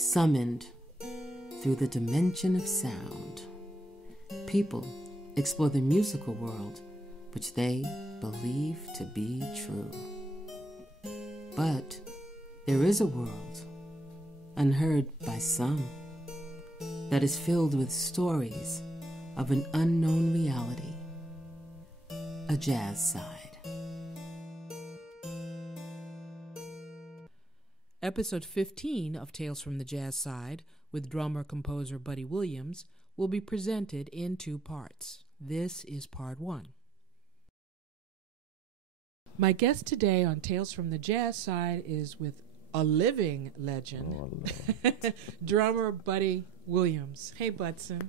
summoned through the dimension of sound. People explore the musical world which they believe to be true. But there is a world, unheard by some, that is filled with stories of an unknown reality, a jazz side. Episode 15 of Tales from the Jazz Side with drummer-composer Buddy Williams will be presented in 2 parts. This is part 1. My guest today on Tales from the Jazz Side is with a living legend, drummer Buddy Williams. Hey, Budson.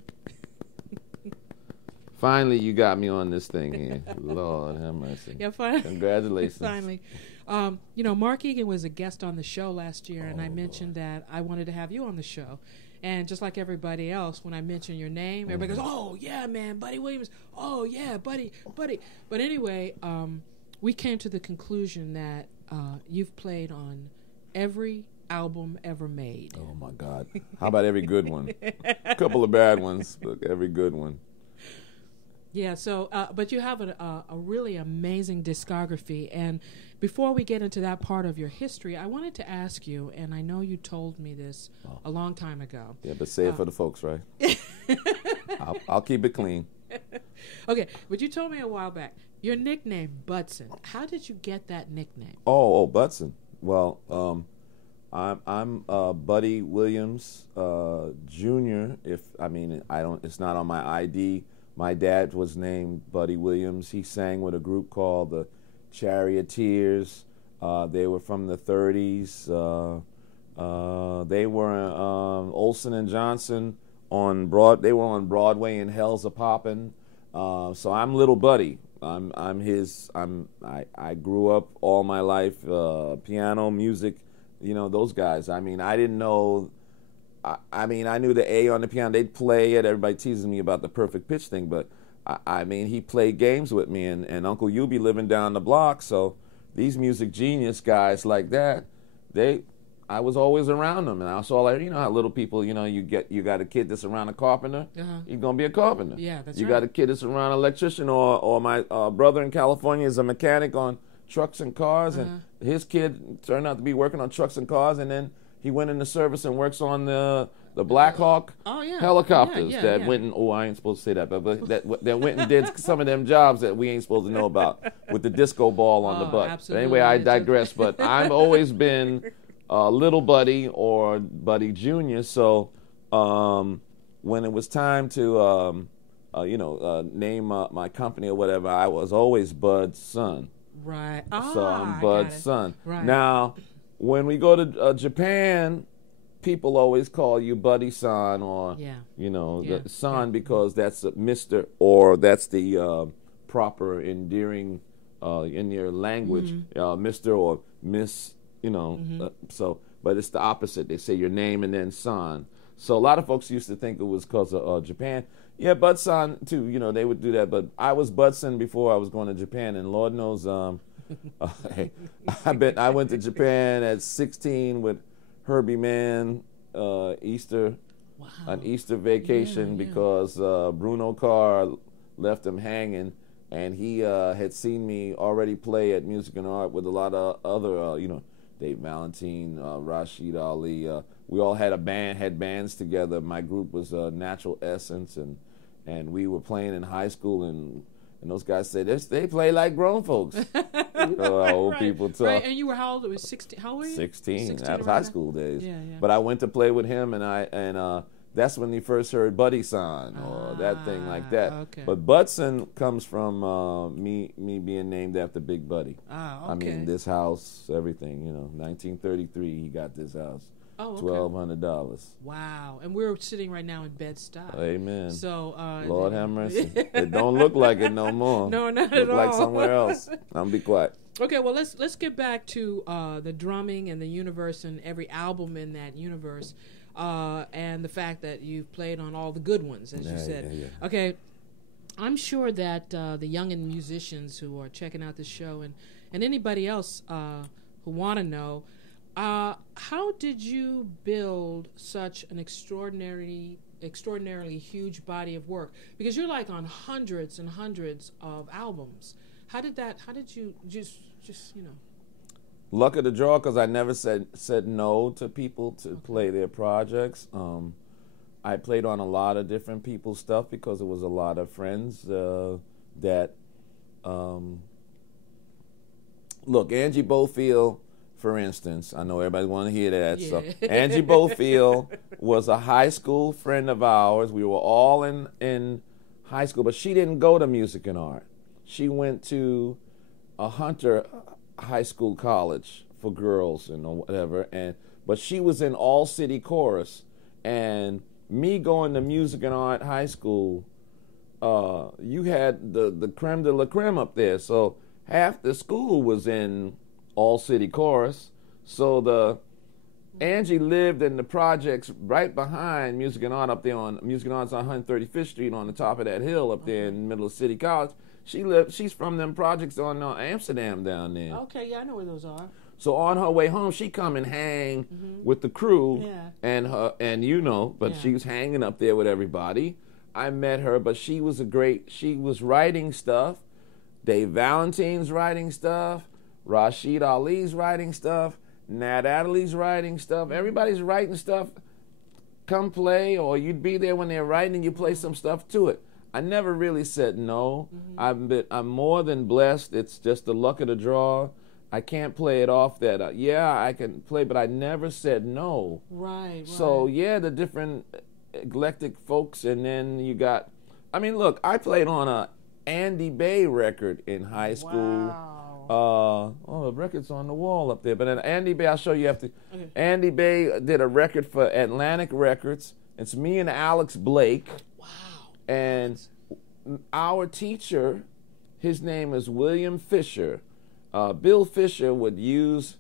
Finally, you got me on this thing here. Lord have mercy. Yeah, finally. Congratulations. Finally. Mark Egan was a guest on the show last year, and I mentioned that I wanted to have you on the show. And just like everybody else, when I mention your name, everybody goes, "Oh, yeah, man, Buddy Williams. Oh, yeah, Buddy." But anyway, we came to the conclusion that you've played on every album ever made. Oh, my God. How about every good one? A couple of bad ones, but every good one. Yeah, so, but you have a really amazing discography. And before we get into that part of your history, I wanted to ask you, and I know you told me this a long time ago. Yeah, but say it for the folks, right? I'll keep it clean. Okay, but you told me a while back, your nickname, Budson. How did you get that nickname? Oh, Budson. Well, I'm Buddy Williams Jr. It's not on my ID. My dad was named Buddy Williams. He sang with a group called the Charioteers. They were from the 30s. They were Olson and Johnson They were on Broadway in Hell's a Poppin'. So I'm Little Buddy. I grew up all my life piano, music. Those guys. I didn't know. I knew the A on the piano. They'd play it. Everybody teases me about the perfect pitch thing, but he played games with me, and Uncle Ubi living down the block. So these music genius guys like that, I was always around them, and I saw how little people, you got a kid that's around a carpenter, he's gonna be a carpenter. Yeah, that's you right. got a kid that's around an electrician, or my brother in California is a mechanic on trucks and cars, and his kid turned out to be working on trucks and cars, and then he went into service and works on the Black Hawk helicopters that went and, I ain't supposed to say that, but that went and did some of them jobs that we ain't supposed to know about with the disco ball on the butt. Absolutely. But anyway, I digress. But I've always been Little Buddy or Buddy Jr. So when it was time to name my company or whatever, I was always Bud's son. Right. So I'm Bud's son. Right. Now, when we go to Japan, people always call you Buddy-san or, the son because that's a Mr. or that's the proper endearing in your language, Mr. or Miss, but it's the opposite. They say your name and then san. So a lot of folks used to think it was because of Japan. Yeah, Bud-san too, they would do that. But I was Budson before I was going to Japan, and Lord knows, I went to Japan at 16 with Herbie Mann, an Easter vacation because Bruno Carr left him hanging, and he had seen me already play at Music and Art with a lot of other, Dave Valentine, Rashid Ali. We all had bands together. My group was Natural Essence, and we were playing in high school, and those guys said they play like grown folks. Old people talk. Right, and you were how old? It was 16. How old were you? 16. That was high school days. Yeah. But I went to play with him, and that's when you first heard Buddy-san or that thing like that. Okay. But Budson comes from me being named after Big Buddy. Okay. This house, everything. 1933, he got this house. Oh, okay. $1,200. Wow. And we're sitting right now in Bed-Stuy. Amen. So, Lord have mercy. It don't look like it no more. No, not at all. Look like somewhere else. I'm be quiet. Okay, well, let's get back to the drumming and the universe and every album in that universe, and the fact that you've played on all the good ones, as you said. Yeah. Okay, I'm sure that the young musicians who are checking out this show and anybody else who want to know, How did you build such an extraordinarily huge body of work? Because you're like on hundreds and hundreds of albums. How did you just Luck of the draw, because I never said no to people to play their projects. I played on a lot of different people's stuff because it was a lot of friends that. Look, Angie Bofield, for instance, I know everybody want to hear that. Yeah. So Angie Bofield was a high school friend of ours. We were all in high school, but she didn't go to music and art. She went to a Hunter high school college for girls and whatever, but she was in all city chorus. And me going to music and art high school, you had the creme de la creme up there. So half the school was in all city chorus. So Angie lived in the projects right behind Music and Art up there on Music and Art's on 135th Street on the top of that hill up there in the middle of City College. She's from them projects on Amsterdam down there. Okay, yeah, I know where those are. So on her way home, she come and hang with the crew, and she was hanging up there with everybody. I met her, but she was writing stuff. Dave Valentine's writing stuff. Rashid Ali's writing stuff. Nat Adderley's writing stuff. Everybody's writing stuff. Come play, or you'd be there when they're writing and you play some stuff to it. I never really said no. I'm more than blessed. It's just the luck of the draw. I can't play it off that, I can play, but I never said no. Right. So, the different eclectic folks, and then you got, look, I played on a Andy Bay record in high school. Wow. The record's on the wall up there. But then Andy Bay, I'll show you after. Okay. Andy Bay did a record for Atlantic Records. It's me and Alex Blake. Wow. And our teacher, his name is William Fisher. Bill Fisher would use,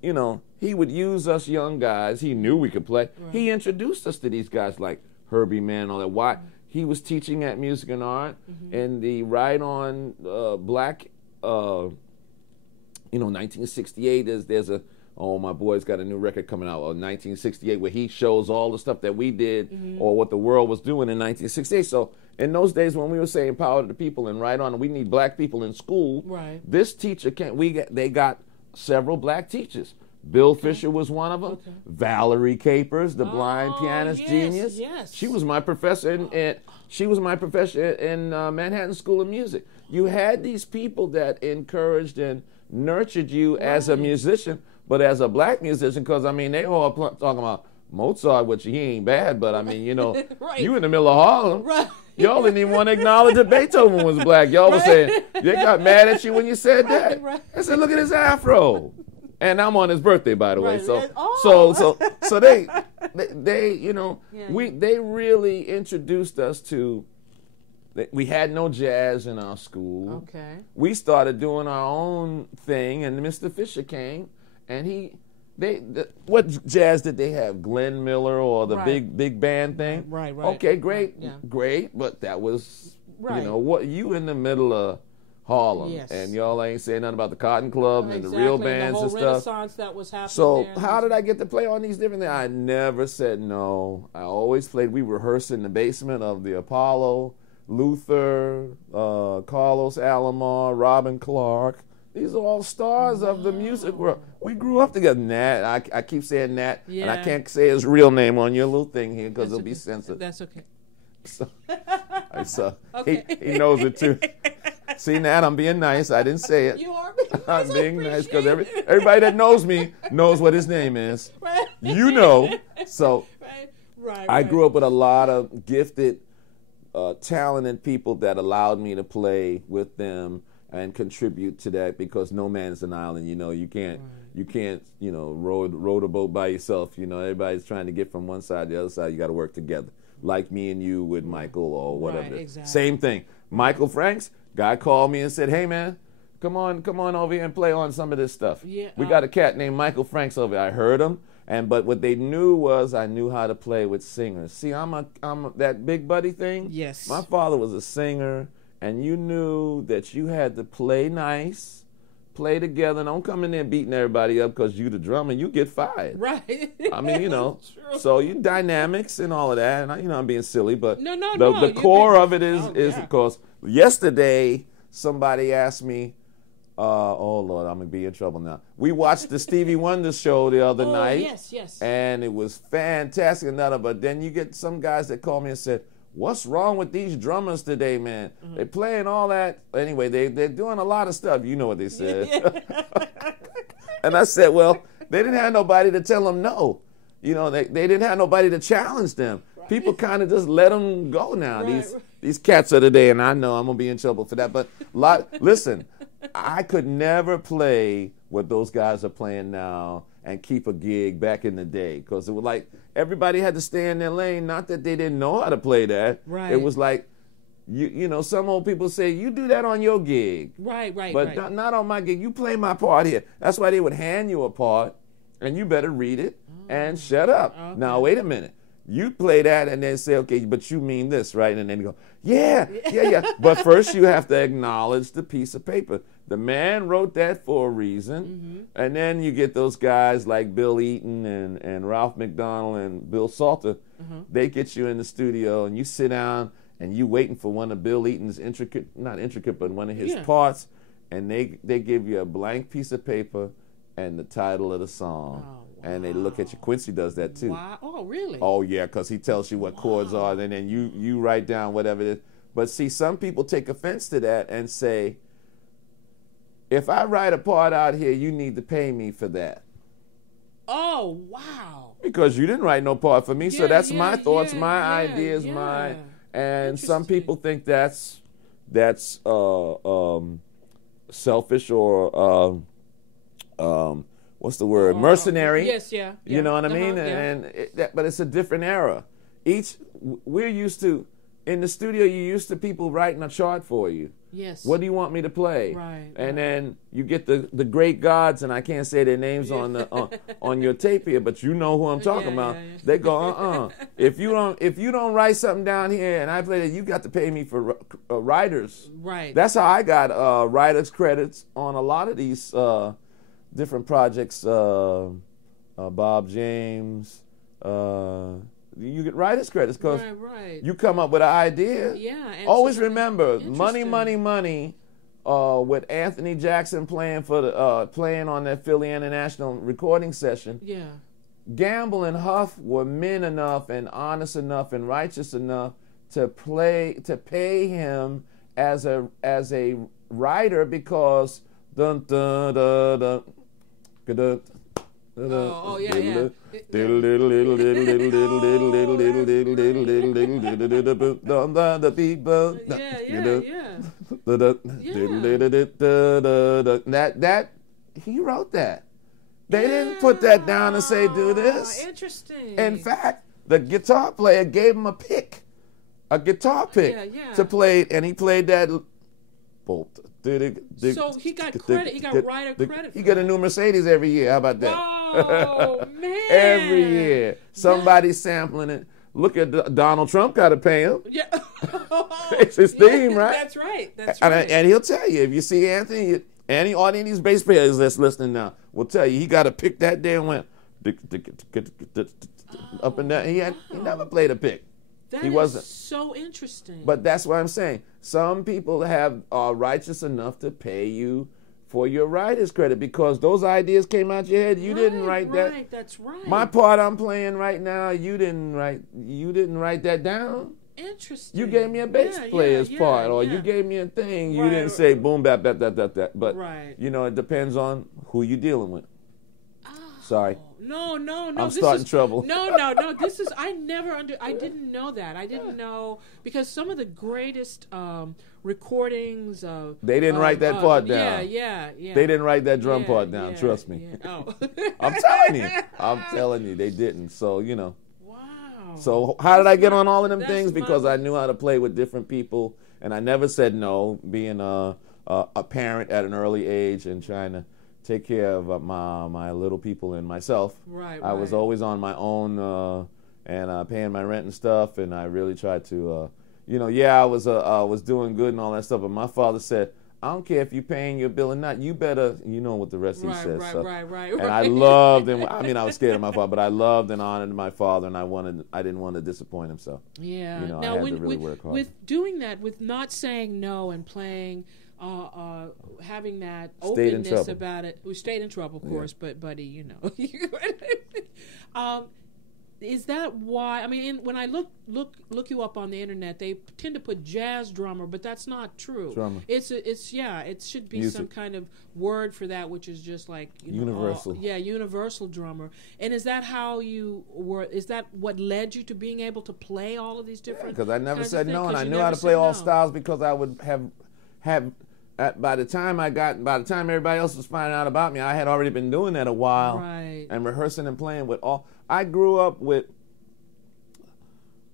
he would use us young guys. He knew we could play. Right. He introduced us to these guys like Herbie Mann, all that. Why? He was teaching at Music and Art, and the Right On Black, 1968, there's a, my boy's got a new record coming out, 1968, where he shows all the stuff that we did or what the world was doing in 1968. So in those days when we were saying power to the people and Right On, we need black people in school. Right. This teacher they got several black teachers. Bill Fisher was one of them. Okay. Valerie Capers, the blind pianist genius. Yes. She was my professor in Manhattan School of Music. You had these people that encouraged and nurtured you as a musician, but as a black musician, because they all talking about Mozart, which he ain't bad, but right. You in the middle of Harlem. Right. Y'all didn't even want to acknowledge that Beethoven was black. Y'all were saying, they got mad at you when you said that. Right. I said, look at his afro. And I'm on his birthday, by the way. So they they really introduced us to. We had no jazz in our school. Okay. We started doing our own thing, and Mr. Fisher came, and what jazz did they have? Glenn Miller or the big band thing? Right. Okay, great, great, but that was what you in the middle of Harlem, and y'all ain't saying nothing about the Cotton Club and the real bands and stuff. Renaissance that was happening. So how did I get to play on these different things? I never said no. I always played. We rehearsed in the basement of the Apollo. Luther, Carlos Alomar, Robin Clark. These are all stars of the music world. We grew up together. Nat, I keep saying Nat, and I can't say his real name on your little thing here because it'll be censored. That's okay. So he knows it too. See, Nat, I'm being nice. I didn't say it. You are being nice. I'm being nice because everybody that knows me knows what his name is. Right. You know. So right. I grew up with a lot of gifted, talented people that allowed me to play with them and contribute to that, because no man's an island. You can't row the boat by yourself. Everybody's trying to get from one side to the other side. You got to work together, like me and you with Michael or whatever. Right, exactly. Same thing. Michael Franks, guy called me and said, "Hey man, come on over here and play on some of this stuff." Yeah, we got a cat named Michael Franks over here. I heard him. But what they knew was I knew how to play with singers. See, I'm that Big Buddy thing. Yes. My father was a singer, and you knew that you had to play nice, play together. Don't come in there beating everybody up because you the drummer. You get fired. Right. I mean, you know, True. so you dynamics and all of that. And I'm being silly, but No, no, the no, core of it is yeah. because yesterday somebody asked me, oh Lord, I'm gonna be in trouble now. We watched the Stevie Wonder show the other night. Yes. And it was fantastic and that, but then you get some guys that call me and said, what's wrong with these drummers today, man? They're playing all that. Anyway, they're doing a lot of stuff. You know what they said. And I said, well, they didn't have nobody to tell them no. You know, they didn't have nobody to challenge them. Right. People kind of just let them go now. Right. These cats of the day, and I know I'm going to be in trouble for that. But listen, I could never play what those guys are playing now and keep a gig back in the day, because it was like everybody had to stay in their lane. Not that they didn't know how to play that. Right. It was like, you know, some old people say, you do that on your gig. Right. But not on my gig. You play my part here. That's why they would hand you a part, and you better read it and shut up. Okay. Now, wait a minute. You play that and then say, okay, but you mean this, right? And then you go, yeah. But first you have to acknowledge the piece of paper. The man wrote that for a reason. And then you get those guys like Bill Eaton and Ralph McDonald and Bill Salter. They get you in the studio and you sit down and you waiting for one of Bill Eaton's not intricate, but one of his parts. And they give you a blank piece of paper and the title of the song. Oh. And they look at you. Quincy does that too. Wow. Oh, really? Oh, yeah, because he tells you what chords are, and then you write down whatever it is. But see, some people take offense to that and say, if I write a part out here, you need to pay me for that. Oh, wow. Because you didn't write no part for me, so that's my thoughts, my ideas, my... And some people think that's selfish or what's the word? Mercenary. Yes, yeah. You know what I mean? Yeah. But it's a different era. We're used to, in the studio, you're used to people writing a chart for you. Yes. What do you want me to play? Right. And then you get the great gods, and I can't say their names on your tape here, but you know who I'm talking about. Yeah. They go, If you don't write something down here and I play it, you got to pay me for writers. Right. That's how I got writers credits on a lot of these different projects. Bob James. You get writers credits because you come up with an idea. Yeah. Always remember, money, with Anthony Jackson playing on that Philly International recording session. Yeah. Gamble and Huff were men enough and honest enough and righteous enough to pay him as a writer because dun dun dun dun dun. Oh yeah. That he wrote that. They didn't put that down and say do this. Interesting. In fact, the guitar player gave him a guitar pick to play, and he played that. So he got credit. He got writer credit. He got a new Mercedes every year. How about that? Oh man! Every year, somebody's sampling it. Look at Donald Trump. Got to pay him. Yeah, it's his theme, right? That's right. And he'll tell you if you see Anthony, all of these bass players that's listening now will tell you he got to pick that day and went up and down. He never played a pick. He wasn't. So interesting. But that's what I'm saying. Some people are righteous enough to pay you for your writer's credit because those ideas came out your head. You didn't write that. Right, that's right. My part I'm playing right now, you didn't write that down. Interesting. You gave me a bass player's part, or you gave me a thing. You didn't say boom, bap, bap, that. But it depends on who you're dealing with. Sorry. No. I'm starting trouble. No. This is I didn't know that. I didn't know because some of the greatest recordings of they didn't write that part down. Yeah. They didn't write that drum part down. Trust me. Yeah. Oh. I'm telling you, they didn't. So Wow. So how did I get on all of them things? Because I knew how to play with different people, and I never said no. Being a parent at an early age and trying to take care of my little people and myself. Right. I was always on my own and paying my rent and stuff, and I really tried to, I was doing good and all that stuff. But my father said, I don't care if you're paying your bill or not. You better, you know what the rest he says. Right. And I loved and I mean, I was scared of my father, but I loved and honored my father, and I didn't want to disappoint him. So yeah. you know, Now, I had to really work hard. with doing that, with not saying no and playing, having that Stayed in openness trouble. about it, we stayed in trouble, of course. But buddy, you know, is that why? I mean, when I look you up on the internet, they tend to put jazz drummer, but that's not true. Drummer. It should be Music. some kind of word for that, which is just like Universal. Universal drummer. And is that how you were? Is that what led you to being able to play all of these different? Because I never kinds said of no, things? and 'Cause I you knew how never to play said all no. styles because I would have. By the time everybody else was finding out about me, I had already been doing that a while, Right. and rehearsing and playing with all. I grew up with.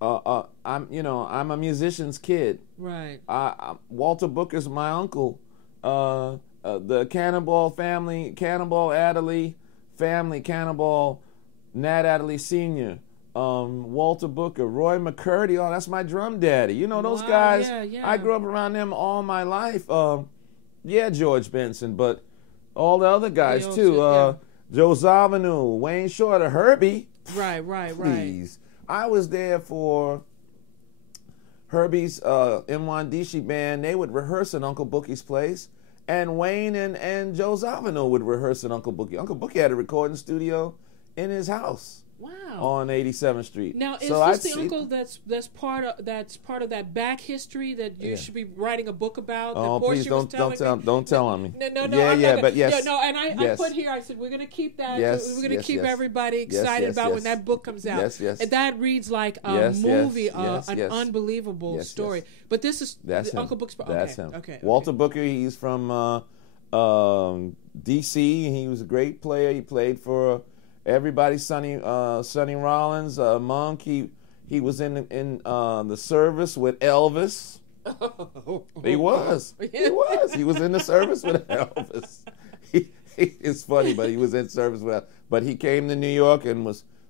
I'm a musician's kid. Right. Walter Booker's my uncle. The Cannonball family, Cannonball Adderley family, Cannonball Nat Adderley Sr., Walter Booker, Roy McCurdy. Oh, that's my drum daddy. You know those Wow, guys. yeah. I grew up around them all my life. George Benson, but all the other guys They too. also- Joe Zawinul, Wayne Shorter, Herbie. Right. Please. I was there for Herbie's Mwandishi band. They would rehearse in Uncle Bookie's place. And Wayne and Joe Zawinul would rehearse in Uncle Bookie. Uncle Bookie had a recording studio in his house Wow. on 87th Street. Now, is So this the I'd see- uncle that's part of that back history that you Yeah. should be writing a book about? Oh, that please Portia was telling me? don't tell on me. No, Yeah, I'm yeah, not, but yes. No, and I Yes. put here, I said, we're going to keep that. Yes, we're going to yes, keep yes. everybody Yes, excited yes, about yes. when that book comes out. Yes, yes. And that reads like a Yes, yes, movie, yes, an yes. unbelievable Yes, story. yes. But this is That's him. Uncle Book's. Okay, That's him. Okay. Walter Booker, he's from D.C. He was a great player. He played for everybody. Sonny Rollins, Monk. He was in the service with Elvis. He was. He was. He was in the service with Elvis. It's funny, but he was in service with. But he came to New York and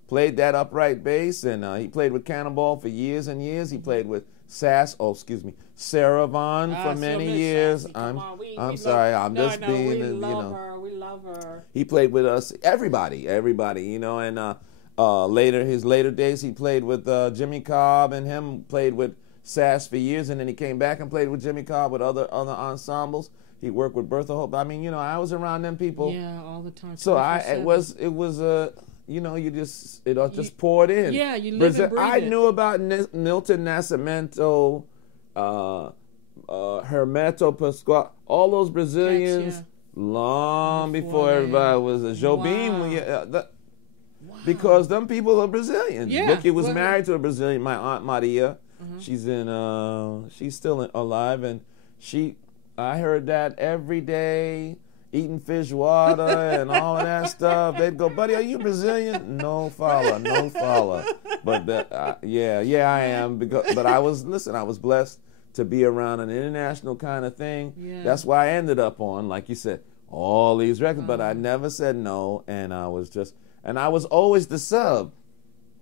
played that upright bass, and he played with Cannonball for years and years. He played with Sarah Vaughan for many years. I'm sorry. I'm just being, we you love know. her. We love her. He played with us, everybody, you know, and his later days, he played with Jimmy Cobb, and him played with Sass for years, and then he came back and played with Jimmy Cobb with other ensembles. He worked with Bertha Hope. I mean, you know, I was around them people. Yeah, all the time. So it 24/7. was you know, it all just poured in. Yeah, you live and breathe I it. knew about Milton Nascimento, Hermeto Pascoal, all those Brazilians yeah. long Before before they- everybody was a Jobim. Wow. Because them people are Brazilians. Yeah, Bookie was well- married to a Brazilian, my Aunt Maria. She's still alive, and I heard that every day, eating fish water and all of that stuff. They'd go, buddy, are you Brazilian? No falla. But yeah, I am. But I was blessed to be around an international kind of thing. Yeah. That's why I ended up on, like you said, all these records. But I never said no, and I was always the sub.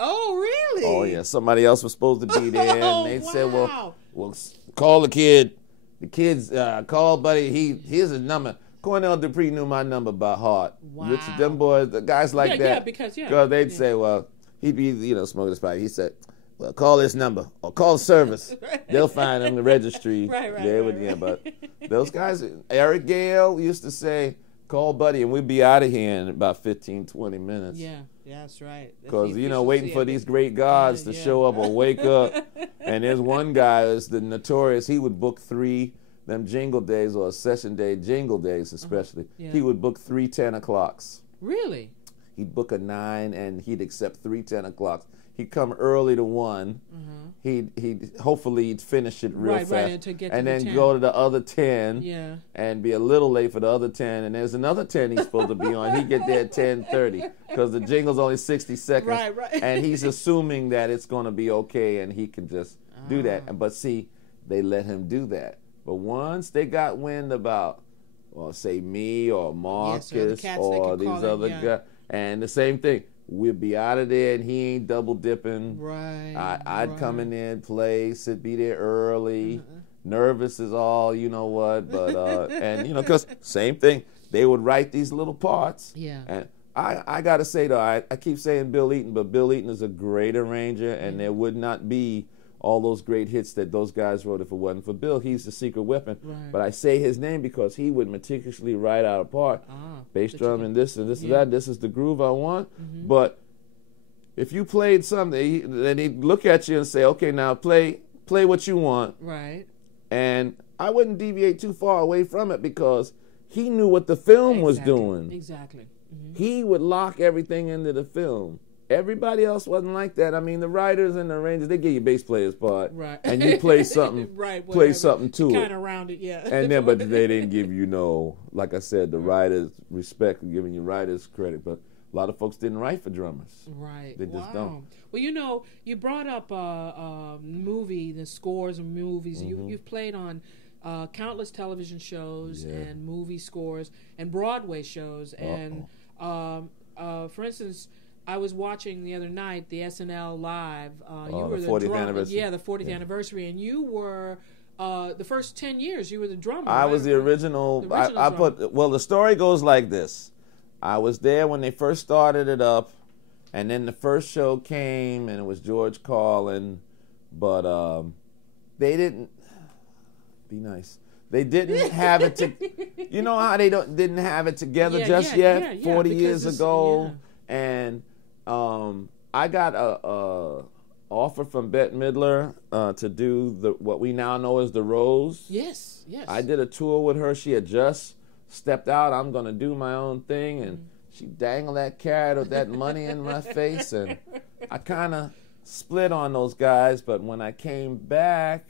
Oh, really? Oh yeah, somebody else was supposed to be there, and they said, wow. "Well, call the kid. The kid's call buddy. Here's his number." Cornell Dupree knew my number by heart. Wow. Richard, them boys, the guys like Yeah, that. yeah, because they'd say, "Well, he'd be smoking his pipe." He said, "Well, call this number or call service. They'll find him the registry." Right. Yeah, but those guys, Eric Gale used to say, "Call buddy, and we'd be out of here in about 15, 20 minutes." Yeah, that's right. That's Because, the waiting efficiency for of these it. great gods to Yeah. show up or wake up. And there's one guy that's the notorious, he would book 3, them jingle days or session day jingle days especially. Yeah. He would book 3 10 o'clocks. Really? He'd book a 9 and he'd accept 3 10 o'clocks. He'd come early to 1. He'd hopefully he'd finish it real Right, fast. and to get to and the then 10. go to the other 10 Yeah. and be a little late for the other 10, and there's another 10 he's supposed to be on. He get there at 10:30 because the jingle's only 60 seconds. Right. And he's assuming that it's going to be okay, and he can just do that. But see, they let him do that. But once they got wind about, or say me or Marcus Yes, or the cats they or could these call in, other yeah. guys, and the same thing, we'll be out of there, and he ain't double dipping. Right. I'd come in there and play, be there early, nervous as all, you know what, but, and, you know, because same thing, they would write these little parts. Yeah. And I got to say, though, I keep saying Bill Eaton, but Bill Eaton is a great arranger, and there would not be all those great hits that those guys wrote if it wasn't for Bill. He's the secret weapon. Right. But I say his name because he would meticulously write out a part, bass drum and this and that. This is the groove I want. But if you played something, then he'd look at you and say, okay, now play what you want. Right. And I wouldn't deviate too far away from it because he knew what the film was doing. Exactly. He would lock everything into the film. Everybody else wasn't like that. I mean, the writers and the arrangers, they give you bass player's part. Right. And you play something, right, play something to it. Kind of around it, yeah. And then, but they didn't give you like I said, the writers respect, giving you writers credit. But a lot of folks didn't write for drummers. Right. They just don't. Well, you know, you brought up the scores of movies. You've played on countless television shows and movie scores and Broadway shows. And for instance, I was watching the other night the SNL Live. You were the 40th anniversary. Yeah, the 40th anniversary, and you were the first 10 years. You were the drummer. I was the original. The story goes like this. I was there when they first started it up, and then the first show came, and it was George Carlin, but they didn't. Be nice. They didn't have it to. You know how they didn't have it together yet. 40 years ago, and I got a offer from Bette Midler to do what we now know as the Rose. Yes. I did a tour with her. She had just stepped out. I'm going to do my own thing, and she dangled that carrot of that money in my face, and I kind of split on those guys. But when I came back,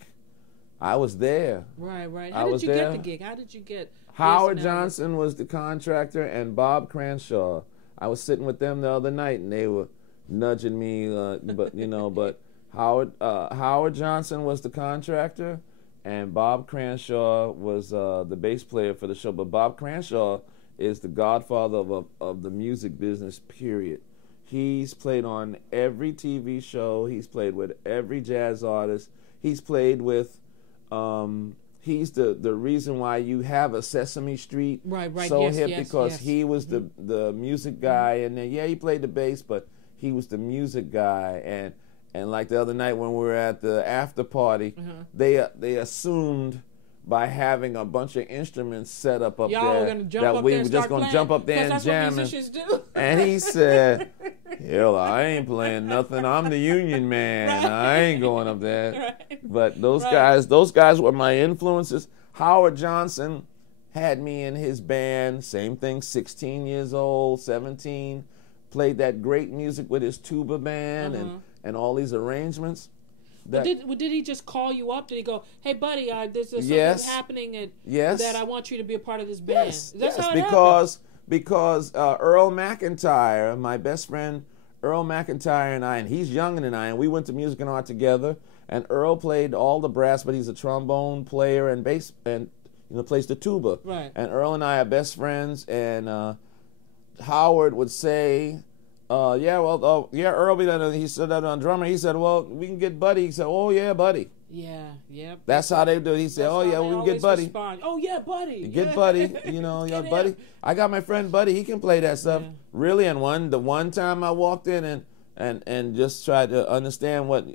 I was there. Right. How did you get the gig? How did you get? Howard Johnson was the contractor, and Bob Cranshaw. I was sitting with them the other night, and they were nudging me, but Howard Johnson was the contractor, and Bob Cranshaw was the bass player for the show. But Bob Cranshaw is the godfather of the music business, period. He's played on every TV show. He's played with every jazz artist. He's played with, he's the reason why you have a Sesame Street so hip because he was the music guy. And then, he played the bass, but he was the music guy. And like the other night when we were at the after party, they assumed by having a bunch of instruments set up there that we were just going to jump up there and jam. And he said, hell, I ain't playing nothing. I'm the union man. I ain't going up there. But those guys were my influences. Howard Johnson had me in his band. Same thing, 16 years old, 17. Played that great music with his tuba band and all these arrangements. Did he just call you up? Did he go, hey, buddy, there's something happening that I want you to be a part of this band? Yes, because Earl McIntyre, my best friend Earl McIntyre and I, and he's younger than I, and we went to music and art together, and Earl played all the brass, but he's a trombone player and bass, and plays the tuba. Right. And Earl and I are best friends, and Howard would say, Earl be that. He said that on drummer. He said, well, we can get Buddy. He said, oh, yeah, Buddy. Yeah, yep. That's how they do it. He said, we can get Buddy. Respond. Oh, yeah, Buddy. Get Buddy. Buddy. I got my friend Buddy. He can play that stuff. Yeah. Really, and the one time I walked in and just tried to understand what,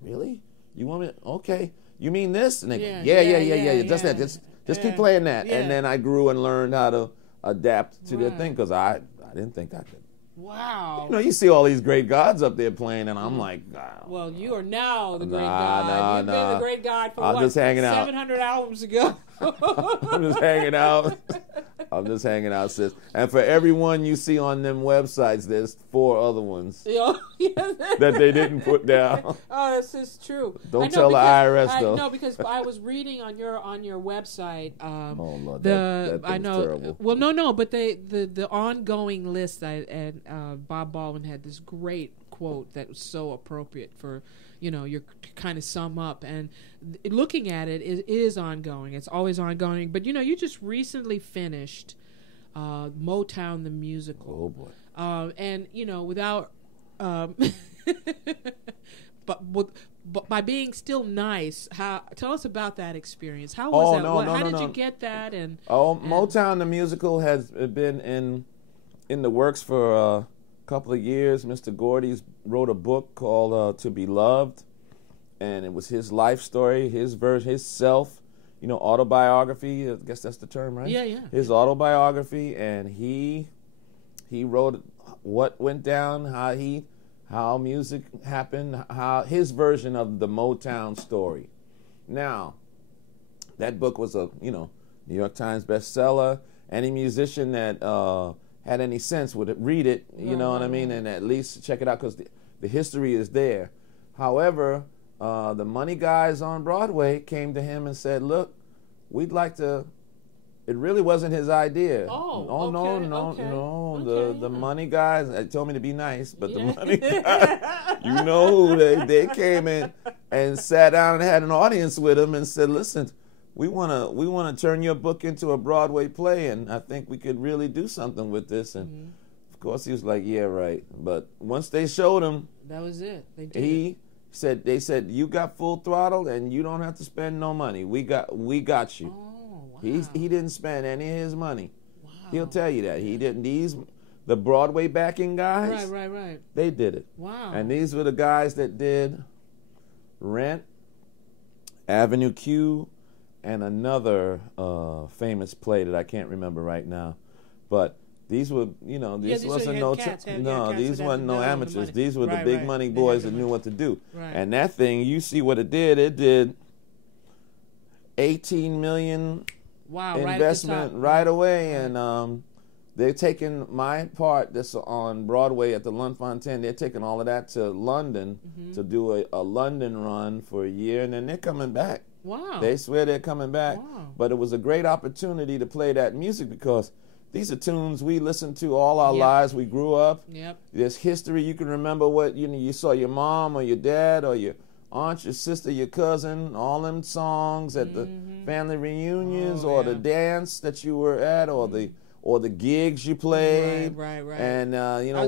really? You want me? Okay. You mean this? And they go, yeah. Just that. Just keep playing that. Yeah. And then I grew and learned how to adapt to their thing because I didn't think I could. Wow. You see all these great gods up there playing, and I'm like, wow. Well, you are now the great god. You've been the great god for just hanging 700 albums ago. I'm just hanging out. Sis. And for everyone you see on them websites, there's 4 other ones that they didn't put down. Oh, this is true. Don't tell the IRS though. No, because I was reading on your website. Oh Lord, that I know. Terrible. Well, no, but the ongoing list. Bob Baldwin had this great quote that was so appropriate for. You're kind of sum up, and looking at it is ongoing. It's always ongoing. But you just recently finished Motown the musical. Oh boy! And without, by being still nice. Tell us about that experience. How was that? How did you get that? And Motown the musical has been in the works for a couple of years. Mr. Gordy's wrote a book called To Be Loved, and it was his life story, his version, his self, autobiography. I guess that's the term, right? Yeah. His autobiography, and he wrote what went down, how music happened, how his version of the Motown story. Now, that book was a New York Times bestseller. Any musician that had any sense would read it, you know what I mean, and at least check it out because the history is there. However, the money guys on Broadway came to him and said, "Look, we'd like to." It really wasn't his idea. No. The money guys, they told me to be nice, but the money guys, who they came in and sat down and had an audience with him and said, "Listen, we want to turn your book into a Broadway play, and I think we could really do something with this." And of course, he was like, "Yeah, right." But once they showed him, that was it. They said, "You got full throttle, and you don't have to spend no money. We got you." Wow. He didn't spend any of his money. Wow. He'll tell you that. He didn't. The Broadway backing guys, right. they did it. Wow. And these were the guys that did Rent, Avenue Q, and another famous play that I can't remember right now. But these were, these wasn't these weren't no amateurs. These were the big money boys that knew what to do. Right. And that thing, you see what it did. It did 18 million investment right away, and they're taking my part that's on Broadway at the Lunt-Fontanne. They're taking all of that to London to do a London run for a year, and then they're coming back. Wow. They swear they're coming back. Wow. But it was a great opportunity to play that music because these are tunes we listened to all our lives. We grew up. Yep. There's history. You can remember what you saw your mom or your dad or your aunt, your sister, your cousin, all them songs at the family reunions or the dance that you were at or the gigs you played. Right. And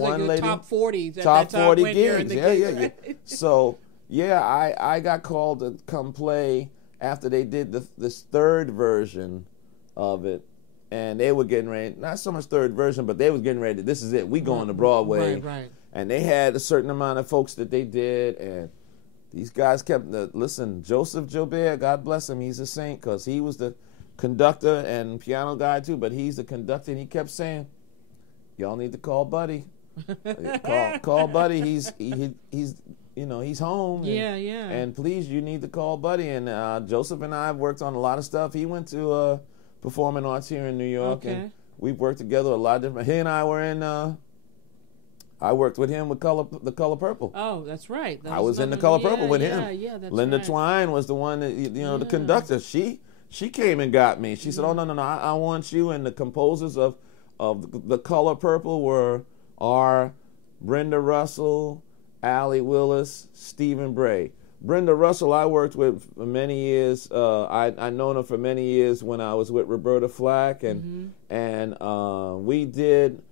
one lady top 40 gigs. Yeah. So I got called to come play after they did this third version of it. And they were getting ready, not so much third version, but they was getting ready. This is it. We going to Broadway. Right. And they had a certain amount of folks that they did. And these guys kept, listen, Joseph Joubert, God bless him, he's a saint because he was the conductor and piano guy too, but he's the conductor. And he kept saying, y'all need to call Buddy. call Buddy. He's home. And please, you need to call Buddy. And Joseph and I have worked on a lot of stuff. He went to performing arts here in New York, and we've worked together a lot of different. He and I were in. I worked with him with The Color Purple. Oh, that's right. I was in The Color Purple with him. Yeah, that's Linda right. Twine was the one that the conductor. She came and got me. She said, "Oh no, I want you." And the composers of The Color Purple are Brenda Russell, Allie Willis, Stephen Bray. Brenda Russell, I worked with for many years. I known her for many years when I was with Roberta Flack, and we did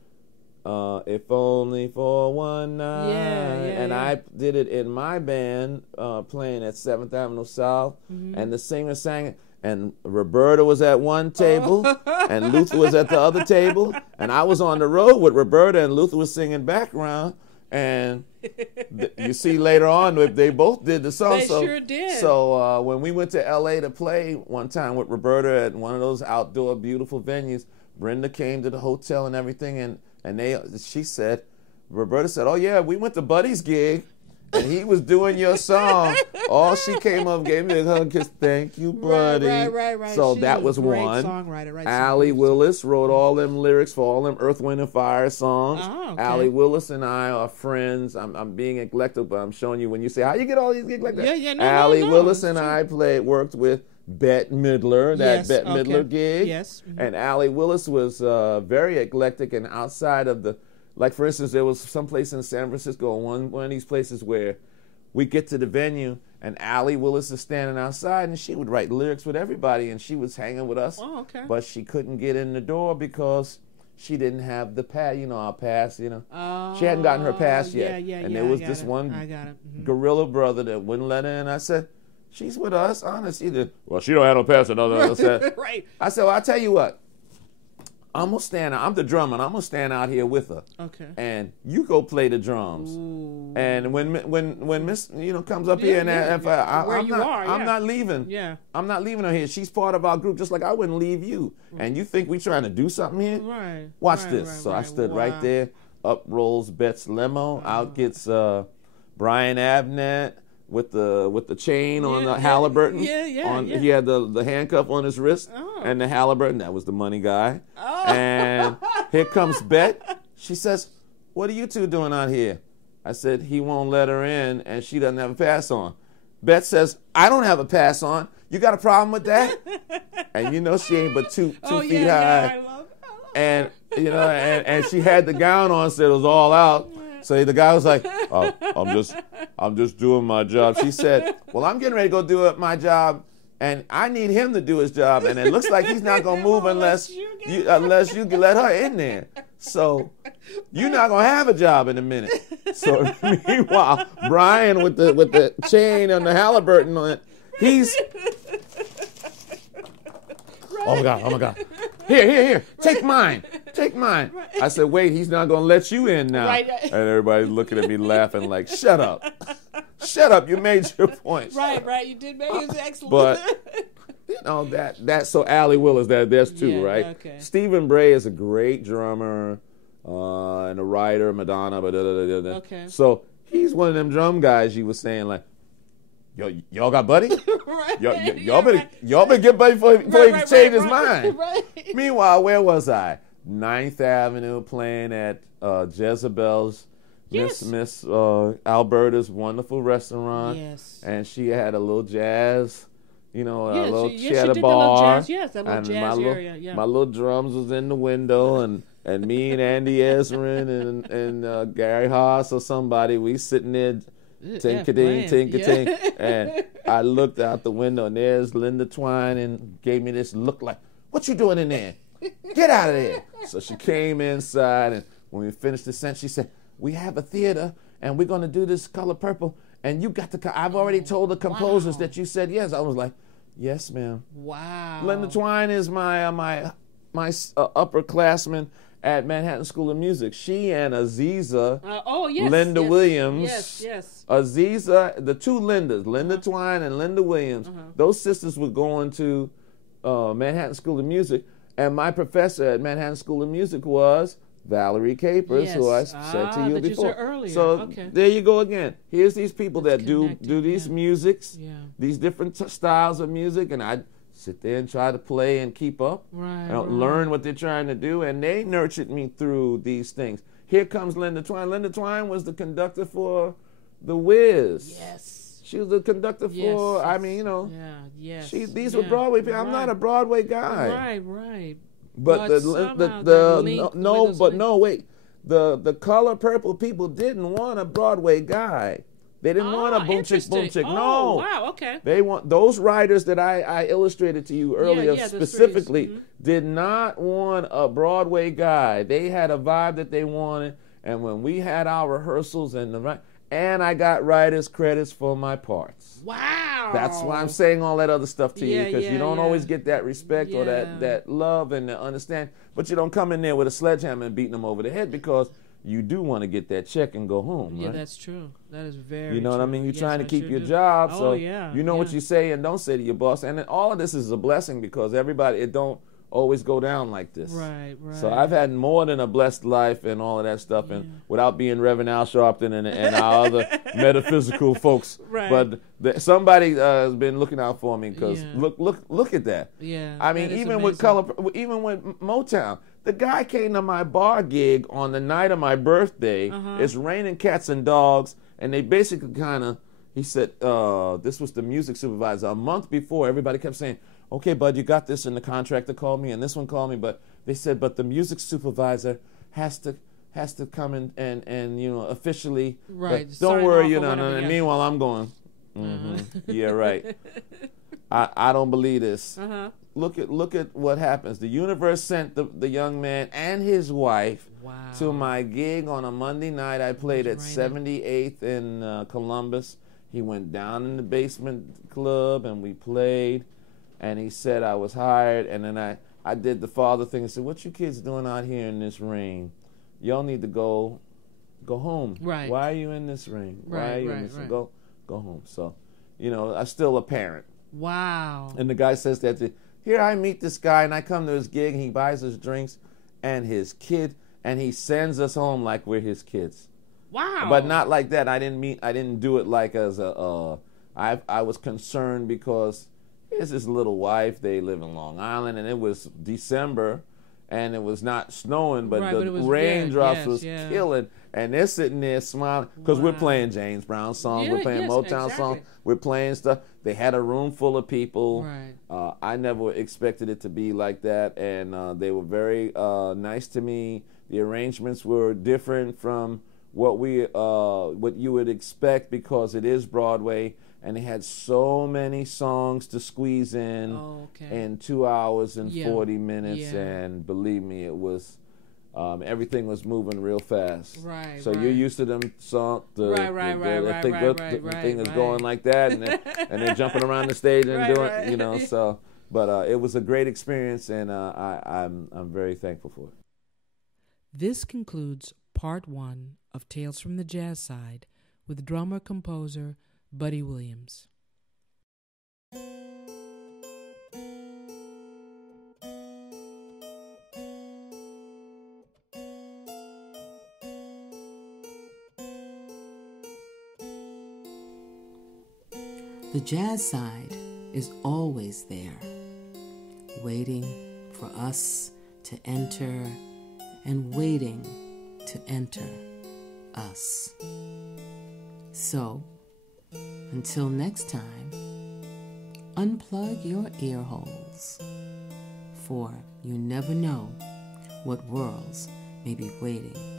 If Only for One Night, and I did it in my band playing at 7th Avenue South, and the singer sang it. And Roberta was at one table, and Luther was at the other table, and I was on the road with Roberta, and Luther was singing background. And you see later on, they both did the song. They sure did. So when we went to L.A. to play one time with Roberta at one of those outdoor beautiful venues, Brenda came to the hotel and everything, and Roberta said, "Oh yeah, we went to Buddy's gig, and he was doing your song." All she came up, gave me a hug, kissed, "Thank you, Buddy." Right. So She's that was a great one. Songwriter, right? Allie Willis wrote all them lyrics for all them Earth, Wind, and Fire songs. Oh, okay. Allie Willis and I are friends. I'm being eclectic, but I'm showing you when you say, how you get all these gigs like that? Allie Willis and I worked with Bette Midler, Bette Midler gig. Yes. And Allie Willis was very eclectic and outside of the, like for instance, there was some place in San Francisco, one of these places where we get to the venue and Allie Willis is standing outside and she would write lyrics with everybody and she was hanging with us. Oh, okay. But she couldn't get in the door because she didn't have the pass, our pass, Oh, she hadn't gotten her pass yet. Yeah, and there was this one gorilla brother that wouldn't let her in. I said, she's with us, honestly. Well, she don't have no pass. Another said, right. I said, well, I'll tell you what. I'm gonna stand out. I'm the drummer. And I'm gonna stand out here with her. Okay. And you go play the drums. Ooh. And when Miss comes up here I'm not leaving. Yeah. I'm not leaving her here. She's part of our group, just like I wouldn't leave you. And you think we trying to do something here? Right. Watch this. So I stood right there. Up rolls Bet's limo. Out gets Brian Abnett with the chain on the Halliburton. He had the handcuff on his wrist and the Halliburton. That was the money guy. Oh. And here comes Bet. She says, "What are you two doing out here?" I said, "He won't let her in and she doesn't have a pass on." Bet says, "I don't have a pass on. You got a problem with that?" And she ain't but two feet high. I love and and she had the gown on, so it was all out. So the guy was like, "Oh, I'm just doing my job." She said, "Well, I'm getting ready to go do my job, and I need him to do his job, and it looks like he's not gonna move unless you can let her in there. So you're not gonna have a job in a minute." So meanwhile, Brian with the chain and the Halliburton on it, he's oh my god. Here, take mine. Right. I said, "Wait, he's not going to let you in now." Right. And everybody's looking at me laughing like, "Shut up. Shut up, you made your point." Right, you did make it excellent. But, so Allie Willis, there's two, right? Okay. Stephen Bray is a great drummer and a writer, Madonna, Okay. So he's one of them drum guys you were saying like, y'all got Buddy? Right. Y'all better get Buddy before he change his mind. Right. Meanwhile, where was I? 9th Avenue playing at Jezebel's, Yes. Miss Alberta's wonderful restaurant. Yes. And she had a little jazz, she had a did bar. The little jazz, yes, that little and jazz area. Yeah. My little drums was in the window, and me and Andy Ezrin and Gary Haas or somebody, we sitting there. Tink-a-ding. And I looked out the window, and there's Linda Twine, and gave me this look like, "What you doing in there? Get out of there." So she came inside, and when we finished the sentence, she said, "We have a theater, and we're going to do this Color Purple, and you got to I've already told the composers that you said yes." I was like, "Yes, ma'am." Wow. Linda Twine is my upperclassman at Manhattan School of Music. She and Aziza, Linda Williams. Yes. Aziza, the two Lindas, Linda Twine and Linda Williams, those sisters were going to Manhattan School of Music, and my professor at Manhattan School of Music was Valerie Capers, who I said to you before. Earlier. So there you go again. Here's these people that do these musics, these different styles of music, and I sit there and try to play and keep up, learn what they're trying to do, and they nurtured me through these things. Here comes Linda Twine. Linda Twine was the conductor for The Wiz. Yes. She was the conductor for, these were Broadway people. I'm not a Broadway guy. Right. But wait. The Color Purple people didn't want a Broadway guy. They didn't want a boom chick. No. Wow, okay. They want those writers that I illustrated to you earlier specifically did not want a Broadway guy. They had a vibe that they wanted, and when we had our rehearsals and I got writers credits for my parts. Wow. That's why I'm saying all that other stuff to you, because you don't always get that respect or that love and the understand, but you don't come in there with a sledgehammer and beating them over the head, because you do want to get that check and go home, right? Yeah, that's true. That is very You know true. what I mean? You're trying to keep your job, so you know what you say and don't say to your boss. And then all of this is a blessing, because it don't always go down like this. Right. So I've had more than a blessed life and all of that stuff, and without being Reverend Al Sharpton and our other metaphysical folks. Right. But somebody has been looking out for me, because look at that. Yeah. I mean, even with Motown, the guy came to my bar gig on the night of my birthday. It's raining cats and dogs, and they basically he said, this was the music supervisor. A month before, everybody kept saying, "Okay, bud, you got this," and the contractor called me, and this one called me, but they said, "But the music supervisor has to come and officially." Right. Don't worry, And meanwhile, I'm going, yeah, right. I don't believe this. look at what happens. The universe sent the young man and his wife to my gig on a Monday night. I played at 78th in Columbus. He went down in the basement club and we played, and he said I was hired. And then I did the father thing and said, "What you kids doing out here in this rain? Y'all need to go home. Right. Why are you in this rain? Right, Why are you in this? Go home." So, I'm still a parent. Wow. And the guy says that here I meet this guy and I come to his gig and he buys us drinks and his kid and he sends us home like we're his kids. Wow. But not like that. I didn't do it like as I was concerned because here's his little wife. They live in Long Island and it was December and it was not snowing, but the raindrops was killing. And they're sitting there smiling because we're playing James Brown songs, we're playing Motown songs, we're playing stuff. They had a room full of people. Right. I never expected it to be like that, and they were very nice to me. The arrangements were different from what you would expect because it is Broadway, and they had so many songs to squeeze in in 2 hours and 40 minutes, and believe me, it was everything was moving real fast. Right. So you're used to them songs. The thing is going like that, and they're jumping around the stage and doing, So, but it was a great experience, and I'm very thankful for it. This concludes part 1 of Tales from the Jazz Side with drummer-composer Buddy Williams. The jazz side is always there, waiting for us to enter and waiting to enter us. So, until next time, unplug your ear holes, for you never know what worlds may be waiting